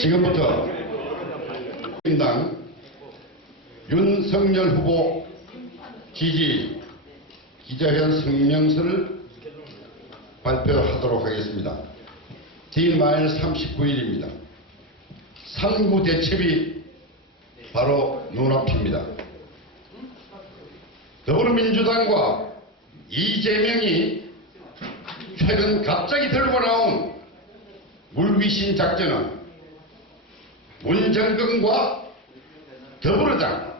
지금부터 민당 윤석열 후보 지지 기자회견 성명서를 발표하도록 하겠습니다. D마일 39일입니다. 3구 대첩이 바로 눈앞입니다. 더불어민주당과 이재명이 최근 갑자기 들고 나온 물귀신 작전은 문정권과 더불어당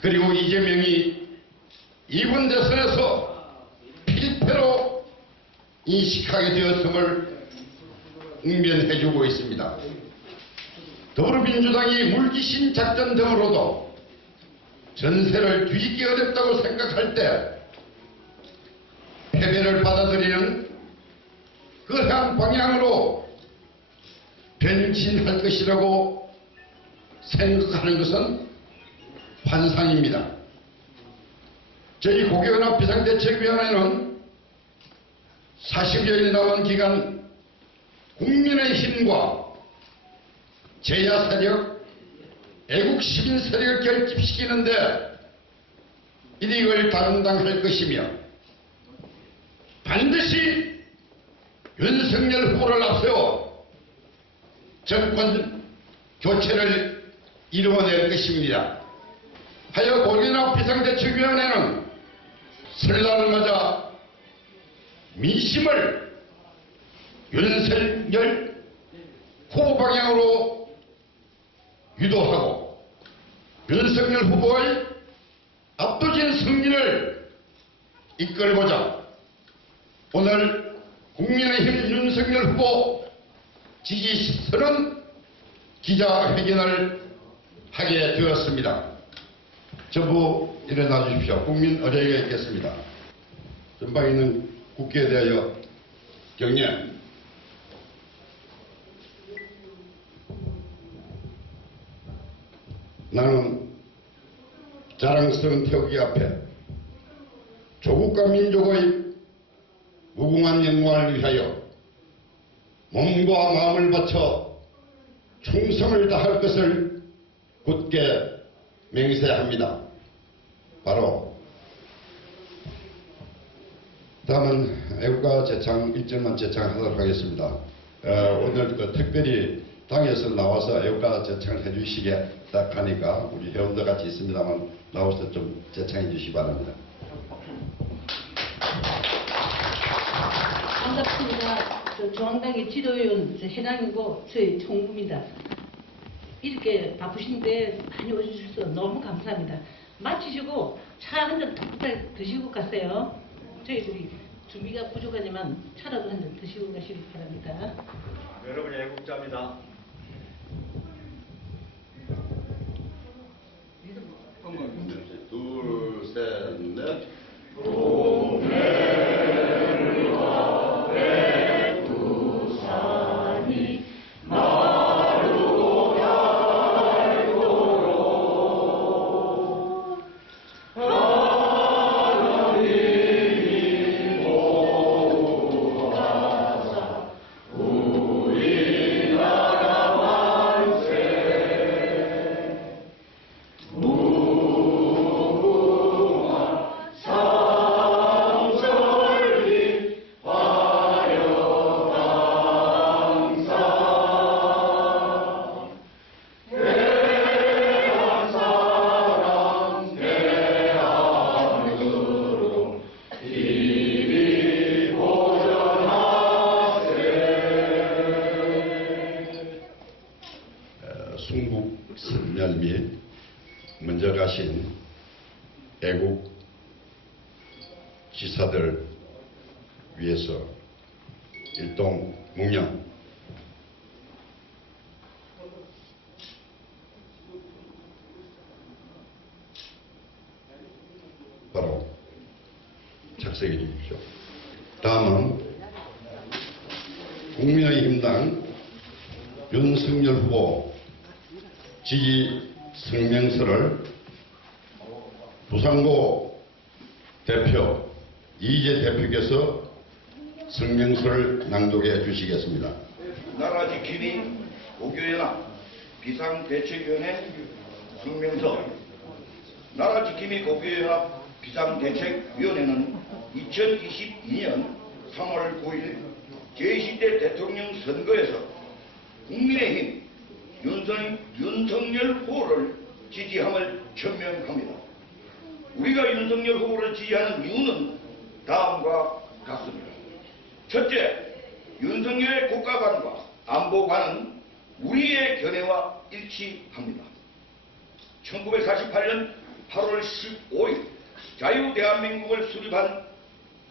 그리고 이재명이 이번 대선에서 필패로 인식하게 되었음을 응변해주고 있습니다. 더불어민주당이 물귀신 작전 등으로도 전세를 뒤집기 어렵다고 생각할 때 패배를 받아들이는 그러한 방향으로 변신할 것이라고 생각하는 것은 환상입니다. 저희 고교연합 비상대책위원회는 40여일 남은 기간 국민의힘과 제야세력, 애국시민 세력을 결집시키는데 이익을 담당할 것이며 반드시 윤석열 후보를 앞세워 정권 교체를 이루어낼 것입니다. 하여 고교연합 비상대책위원회는 설날을 맞아 민심을 윤석열 후보 방향으로 유도하고 윤석열 후보의 압도적인 승리를 이끌고자 오늘 국민의힘 윤석열 후보 지지선언 기자회견을 하게 되었습니다. 전부 일어나 주십시오. 국민 의례가 있겠습니다. 전방에 있는 국회에 대하여 경례. 나는 자랑스러운 태극기 앞에 조국과 민족의 무궁한 영광을 위하여 몸과 마음을 바쳐 충성을 다할 것을 굳게 맹세합니다. 바로 다음은 애국가 제창 1절만 제창하도록 하겠습니다. 오늘 특별히 당에서 나와서 애국가 제창을 해주시게 딱 하니까 우리 회원들 같이 있습니다만 나와서 좀 제창해 주시기 바랍니다. 반갑습니다. 중앙당의 지도위원 해당이고 저희 총부입니다. 이렇게 바쁘신데 많이 오셔주셔서 너무 감사합니다. 마치시고 차 한 잔 톡톡 드시고 가세요. 저희들이 준비가 부족하지만 차라도 한 잔 드시고 가시기 바랍니다. 여러분이 애국자입니다. 둘, 셋, 넷. 순국선열 및 먼저 가신 애국 지사들 위해서 일동 묵념 바로 작성해 주십시오. 다음은 국민의힘당 윤석열 후보 지지 성명서를 부산고 대표 이재 대표께서 성명서를 낭독해 주시겠습니다. 나라 지킴이 고교연합 비상대책위원회 성명서. 나라지킴이 고교연합 비상대책위원회는 2022년 3월 9일 제20대 대통령 선거에서 국민의힘 윤석열 후보를 지지함을 천명합니다. 우리가 윤석열 후보를 지지하는 이유는 다음과 같습니다. 첫째, 윤석열의 국가관과 안보관은 우리의 견해와 일치합니다. 1948년 8월 15일 자유대한민국을 수립한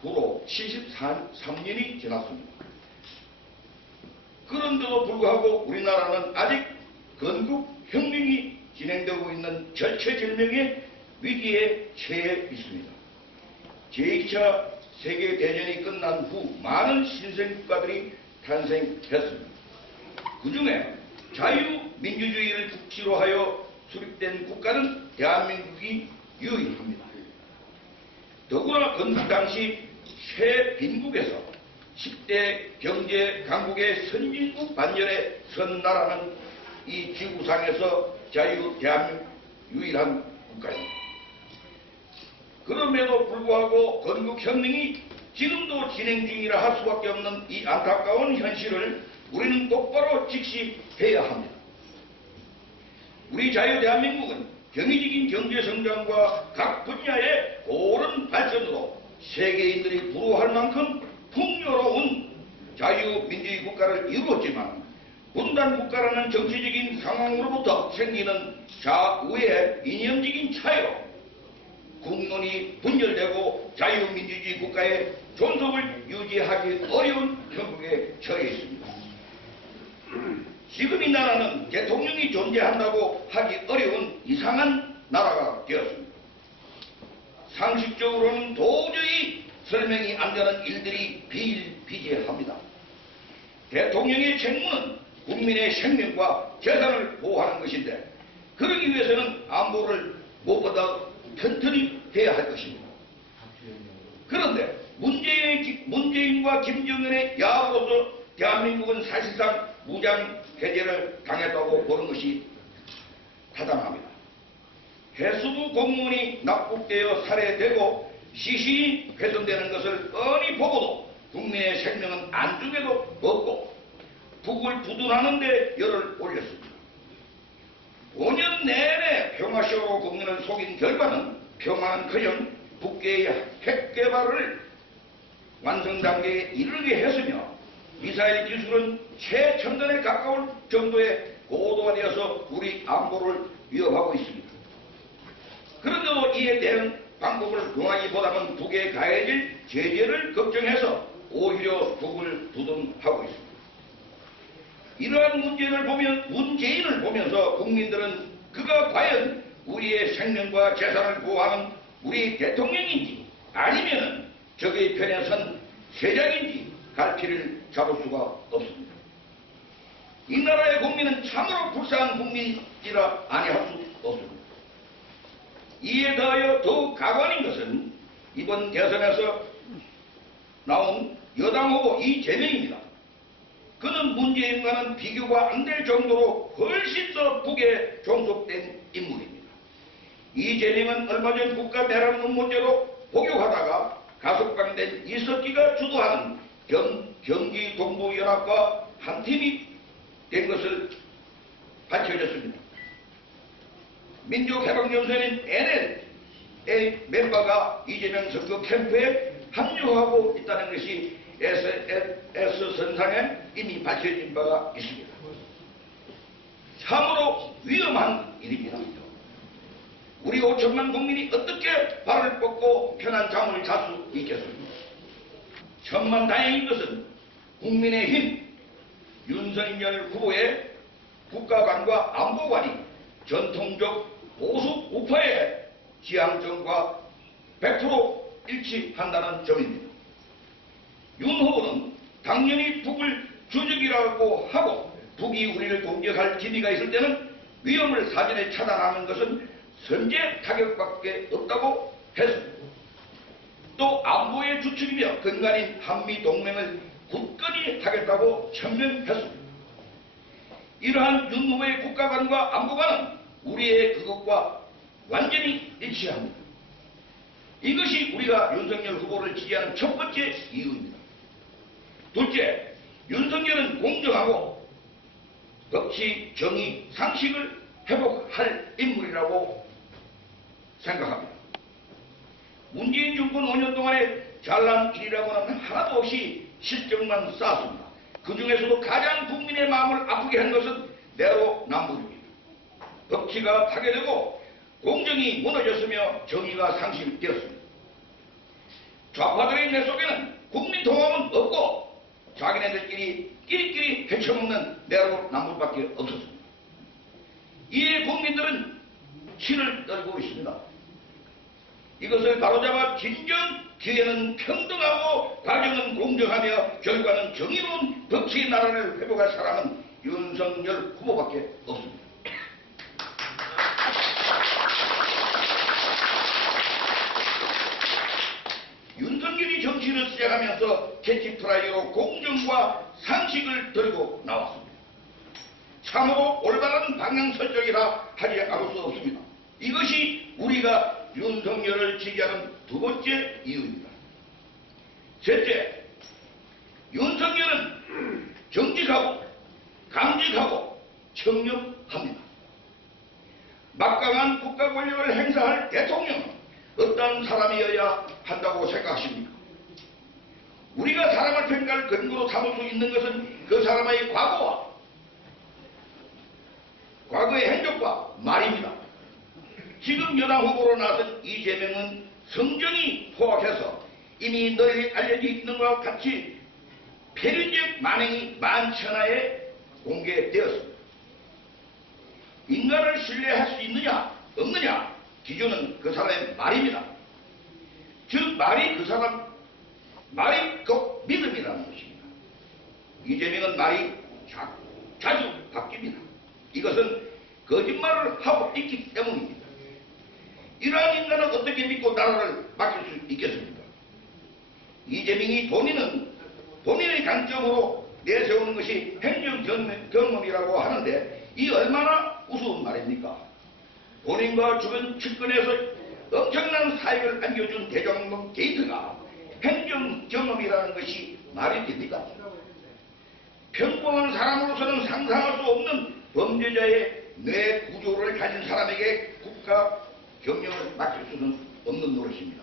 후로 73년이 지났습니다. 그런데도 불구하고 우리나라는 아직 건국혁명이 진행되고 있는 절체절명의 위기에 처해 있습니다. 제2차 세계대전이 끝난 후 많은 신생국가들이 탄생했습니다. 그 중에 자유민주주의를 국시로 하여 수립된 국가는 대한민국이 유일합니다. 더구나 건국 당시 새 빈국에서 10대 경제 강국의 선진국 반열에 선 나라는 이 지구상에서 대한민국 유일한 국가입니다. 그럼에도 불구하고 건국혁명이 지금도 진행 중이라 할 수밖에 없는 이 안타까운 현실을 우리는 똑바로 직시해야 합니다. 우리 자유대한민국은 경이적인 경제성장과 각 분야의 고른 발전으로 세계인들이 부러워할 만큼 풍요로운 자유민주주의 국가를 이루었지만 분단국가라는 정치적인 상황으로부터 생기는 좌우의 이념적인 차이로 국론이 분열되고 자유민주주의 국가의 존속을 유지하기 어려운 형국에 처해 있습니다. 지금 이 나라는 대통령이 존재한다고 하기 어려운 이상한 나라가 되었습니다. 상식적으로는 도저히 설명이 안 되는 일들이 비일비재합니다. 대통령의 책무는 국민의 생명과 재산을 보호하는 것인데 그러기 위해서는 안보를 무엇보다 튼튼히 해야 할 것입니다. 그런데 문재인과 김정은의 야합으로서 대한민국은 사실상 무장 해제를 당했다고 보는 것이 타당합니다. 해수부 공무원이 납북되어 살해되고 시신이 훼손되는 것을 뻔히 보고도 국민의 생명은 안중에도 없고 북을 부둔하는 데 열을 올렸습니다. 5년 내내 평화쇼로 국민을 속인 결과는 평화는커녕 북계의 핵개발을 완성 단계에 이르게 했으며 미사일 기술은 최첨단에 가까울 정도의 고도가 되어서 우리 안보를 위협하고 있습니다. 그런데도 이에 대한 방법을 논하기보다는 북에 가해질 제재를 걱정해서 오히려 북을 두둔하고 있습니다. 이러한 문재인을 보면서 국민들은 그가 과연 우리의 생명과 재산을 보호하는 우리 대통령인지 아니면 적의 편에 선 세장인지 갈피를 잡을 수가 없습니다. 이 나라의 국민은 참으로 불쌍한 국민이라 아니할 수 없습니다. 이에 더하여 더욱 가관인 것은 이번 대선에서 나온 여당 후보 이재명입니다. 그는 문재인과는 비교가 안 될 정도로 훨씬 더 북에 종속된 인물입니다. 이재명은 얼마 전 국가대란론 문제로 복역하다가 가석방된 이석기가 주도하는 경기동부연합과 한 팀이 된 것을 밝혀졌습니다. 민족해방연수회는 NL의 멤버가 이재명 선거 캠프에 합류하고 있다는 것이 SNS선상에 이미 밝혀진 바가 있습니다. 참으로 위험한 일입니다. 우리 5천만 국민이 어떻게 발을 뻗고 편한 잠을 잘 수 있겠습니까? 천만다행인 것은 국민의힘 윤석열 후보의 국가관과 안보관이 전통적 보수 우파의 지향점과 100% 일치한다는 점입니다. 윤 후보는 당연히 북을 주적이라고 하고 북이 우리를 공격할 기미가 있을 때는 위험을 사전에 차단하는 것은 선제 타격밖에 없다고 했습니다. 또 안보의 주축이며 근간인 한미동맹을 굳건히 하겠다고 천명했습니다. 이러한 윤 후보의 국가관과 안보관은 우리의 그것과 완전히 일치합니다. 이것이 우리가 윤석열 후보를 지지하는 첫 번째 이유입니다. 둘째, 윤석열은 공정하고 법치, 정의, 상식을 회복할 인물이라고 생각합니다. 문재인 정권 5년 동안에 잘난 일이라고는 하나도 없이 실적만 쌓았습니다. 그 중에서도 가장 국민의 마음을 아프게 한 것은 내로남불입니다. 법치가 파괴되고 공정이 무너졌으며 정의가 상실되었습니다. 좌파들의 내 속에는 국민 통합은 없고 자기네들끼리 끼리끼리 헤쳐먹는 내로남불밖에 없었습니다. 이에 국민들은 치를 떨고 있습니다. 이것을 바로잡아 진정 기회는 평등하고 과정은 공정하며 결과는 정의로운 법치의 나라를 회복할 사람은 윤석열 후보밖에 없습니다. 윤석열이 정치를 시작하면서 캐치프라이로 공정과 상식을 들고 나왔습니다. 참으로 올바른 방향 설정이라 하지 않을 수 없습니다. 이것이 우리가 윤석열을 지지하는 두 번째 이유입니다. 셋째, 윤석열은 정직하고 강직하고 청렴합니다. 막강한 국가 권력을 행사할 대통령은 어떤 사람이어야 한다고 생각하십니까? 우리가 사람을 평가할 근거로 삼을 수 있는 것은 그 사람의 과거의 행적과 말입니다. 지금 여당 후보로 나선 이재명은 성정이 포악해서 이미 널리 알려져 있는 것과 같이 폐륜적 만행이 만천하에 공개되었습니다. 인간을 신뢰할 수 있느냐 없느냐 기준은 그 사람의 말입니다. 즉 말이 곧 믿음이라는 것입니다. 이재명은 말이 자주 바뀝니다. 이것은 거짓말을 하고 있기 때문입니다. 이러한 인간은 어떻게 믿고 나라를 맡길 수 있겠습니까? 이재명이 본인의 강점으로 내세우는 것이 행정 경험이라고 하는데 이 얼마나 우스운 말입니까? 본인과 주변 측근에서 엄청난 사익을 안겨준 대장동 게이트가 행정 경험이라는 것이 말이 됩니까? 평범한 사람으로서는 상상할 수 없는 범죄자의 뇌 구조를 가진 사람에게 국가 경영을 맡길 수는 없는 노릇입니다.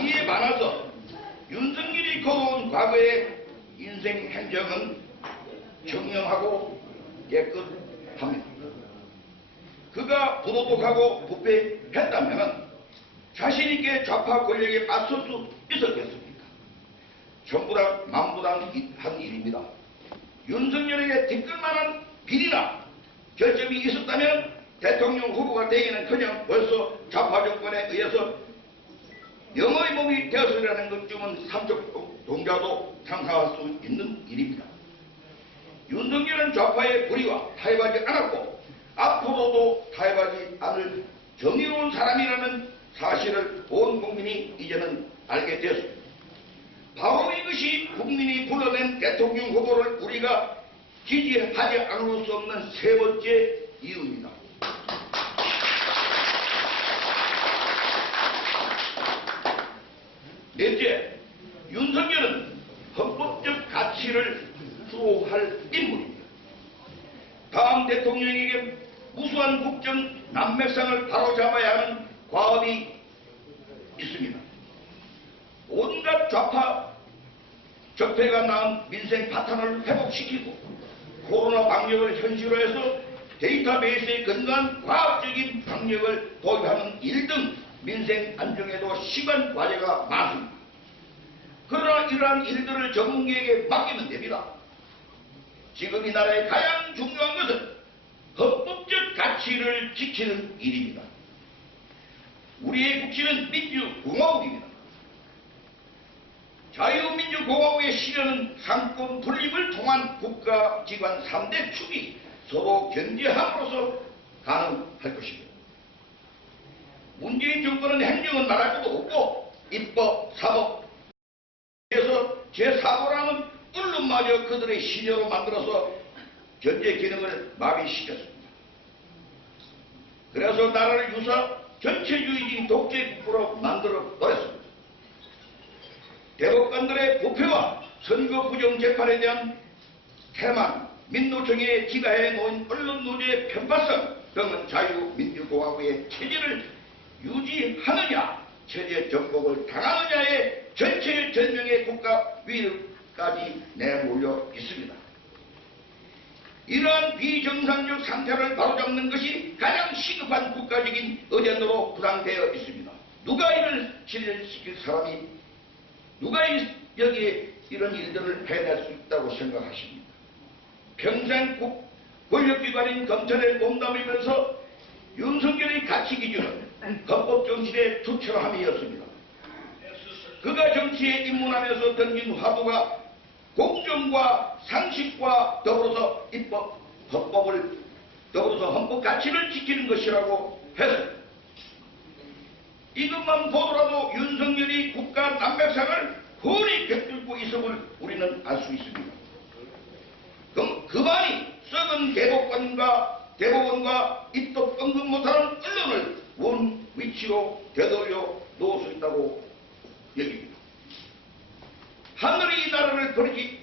이에 반해서 윤석열이 걸어온 과거의 인생 행정은 청렴하고 깨끗합니다. 그가 부도덕하고 부패했다면 자신있게 좌파 권력에 맞설 수 있었겠습니까? 전부랑 만부랑 한 일입니다. 윤석열에게 댓글만한 비리나 결점이 있었다면 대통령 후보가 되기는커녕 벌써 좌파 정권에 의해서 영어의 몸이 되었으라는 것쯤은 삼척 동자도 상상할 수 있는 일입니다. 윤석열은 좌파의 불의와 타협하지 않았고 앞으로도 타협하지 않을 정의로운 사람이라는 사실을 온 국민이 이제는 알게 되었습니다. 바로 이것이 국민이 불러낸 대통령 후보를 우리가 지지하지 않을 수 없는 세 번째 이유입니다. 넷째, 윤석열은 헌법적 가치를 수호할 인물입니다. 다음 대통령에게 무수한 국정 난맥상을 바로잡아야 하는 과업이 있습니다. 온갖 좌파 적폐가 낳은 민생 파탄을 회복시키고 코로나 방역을 현실화해서 데이터베이스에 근거한 과학적인 방역을 도입하는 일 등 민생 안정에도 시간 과제가 많습니다. 그러나 이러한 일들을 전문가에게 맡기면 됩니다. 지금 이 나라의 가장 중요한 것은 헌법적 가치를 지키는 일입니다. 우리의 국시는 민주공화국입니다. 자유민주공화국의 실현은 상권 분립을 통한 국가기관 3대 축이 서로 견제함으로써 가능할 것입니다. 문재인 정권은 행정은 말할 것도 없고 입법, 사법, 그래서 제4보라는 언론마저 그들의 신여로 만들어서 견제 기능을 마비시켰습니다. 그래서 나라를 유사 전체주의적인 독재국으로 만들어 버렸습니다. 대법관들의 부패와 선거 부정 재판에 대한 태만, 민노총에 기가해 놓은 언론 노조의 편파성 등은 자유민주공화국의 체제를 유지하느냐, 체제 전복을 당하느냐의 전체전명의 국가 위협까지 내몰려 있습니다. 이러한 비정상적 상태를 바로잡는 것이 가장 시급한 국가적인 의전으로 부상되어 있습니다. 누가 이를 실현시킬 사람이, 누가 여기에 이런 일들을 해낼 수 있다고 생각하십니까? 평생 권력기관인 검찰에 몸담으면서 윤석열의 가치기준은 헌법정신의 투철함이었습니다. 그가 정치에 입문하면서 던진 화두가 공정과 상식과 더불어서 헌법 가치를 지키는 것이라고 했습니다. 이것만 보더라도 윤석열이 국가 난백상을 훤히 벽들고 있음을 우리는 알 수 있습니다. 그럼 그만이 썩은 대법원과 입도 뻥긋 못하는 언론을 원 위치로 되돌려 놓을 수 있다고 여깁니다. 하늘이 이 나라를 버리지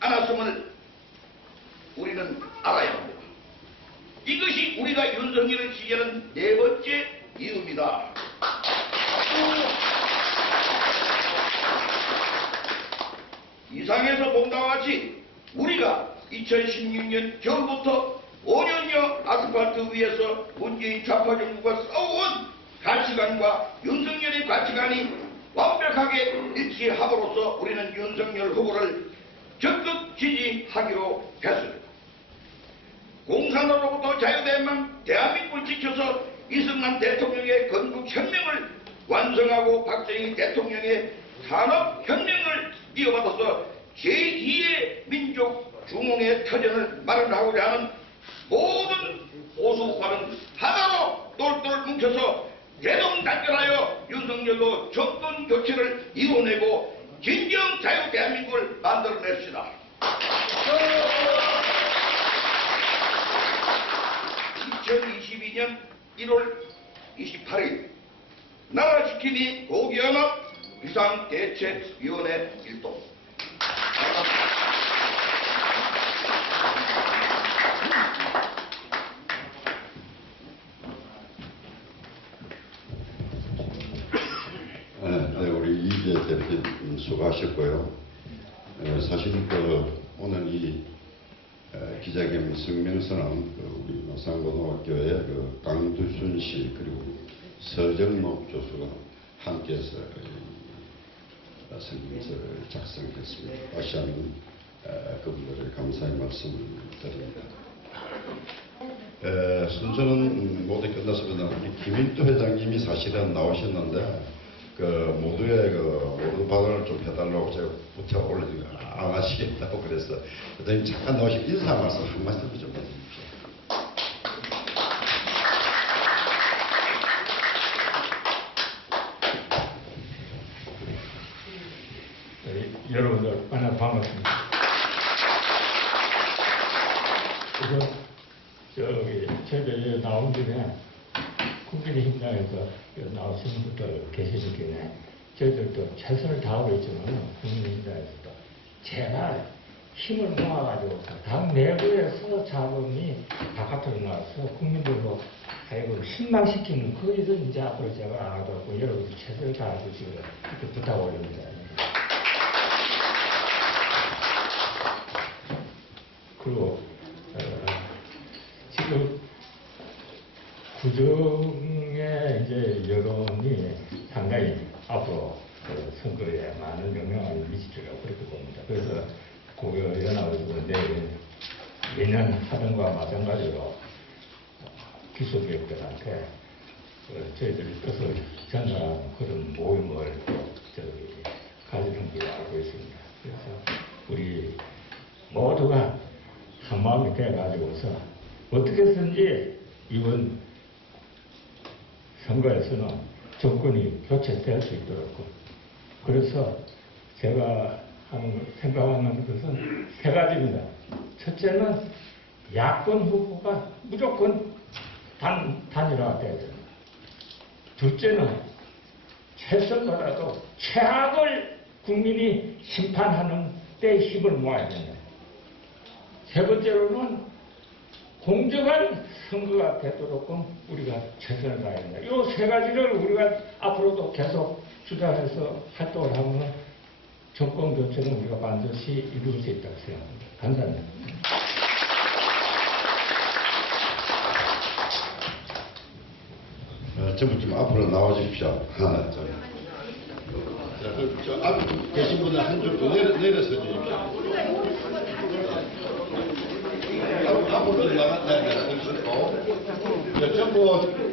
않았음을 우리는 알아야 합니다. 이것이 우리가 윤석열을 지지하는 네 번째 이유입니다. 이상에서 본 바와 같이 우리가 2016년 겨울부터 5년여 아스팔트 위에서 문재인 좌파 정부가 싸워온 가치관과 윤석열의 가치관이 완벽하게 일치함으로써 우리는 윤석열 후보를 적극 지지하기로 했습니다. 공산으로부터 자유대한민국 대한민국을 지켜서 이승만 대통령의 건국혁명을 완성하고 박정희 대통령의 산업혁명을 이어받아서 제2의 민족 중흥의 터전을 마련하고자 하는 모든 보수파는 하나로 똘똘 뭉쳐서 대동단결하여 윤석열로 정권 교체를 이뤄내고 진정 자유 대한민국을 만들어냅시다. 2022년 1월 28일 나라지킴이 고기연합 비상대책위원회 일동. 우리 이재 대표님 수고하셨고요. 사실 오늘 이 기자회견 성명서는 우리 마산고등학교의 강두순 씨 그리고 서정목 교수가 함께해서 성명서를 작성했습니다. 다시 한번 그분들의 감사의 말씀을 드립니다. 순서는 모두 끝났습니다. 우리 김인도 회장님이 사실은 나오셨는데 모두의 모두 발언을 좀 해달라고 제가 부탁 올리니까 안 하시겠다고 그래서 회장님 잠깐 나오시면 인사 말씀 한 말씀 좀 해주십시오. 여러분들 만나 반갑습니다. 그래서 저희 나온 김에 국민의힘당에서 나오시는 분들 계시니까 저희들도 최선을 다하고 있지만 국민의힘당에서도 제발 힘을 모아가지고 당 내부에서 자금이 바깥으로 나와서 국민들로 하여금 실망시키는 그 일은 이제 앞으로 제발 안 하도록 여러분들 최선을 다해주시고 이렇게 부탁 올립니다. 그리고 지금 구정의 이제 여론이 상당히 앞으로 선거에 많은 영향을 미치리라고 그렇게 봅니다. 그래서 고교연합에서 내년 하던과 마찬가지로 기소기업들한테 저희들이 뜻을 전달하는 그런 모임을 가지는 걸로 알고 있습니다. 그래서 우리 모두가 한 마음이 돼가지고서 어떻게 해서든지 이번 선거에서는 정권이 교체될 수 있도록 그래서 제가 생각하는 것은 세 가지입니다. 첫째는 야권 후보가 무조건 단일화가 돼야 됩니다. 둘째는 최선보다도 최악을 국민이 심판하는 데 힘을 모아야 됩니다. 세 번째로는 공정한 선거가 되도록 우리가 최선을 다해야 된다. 이 세 가지를 우리가 앞으로도 계속 주장해서 활동을 하면 정권 교체는 우리가 반드시 이룰 수 있다고 생각합니다. 감사합니다. 전부 좀 앞으로 나와 주십시오. 저 앞에 계신 분들 한 줄 내려서 주십시오. 앞으로 나가야 되고 전부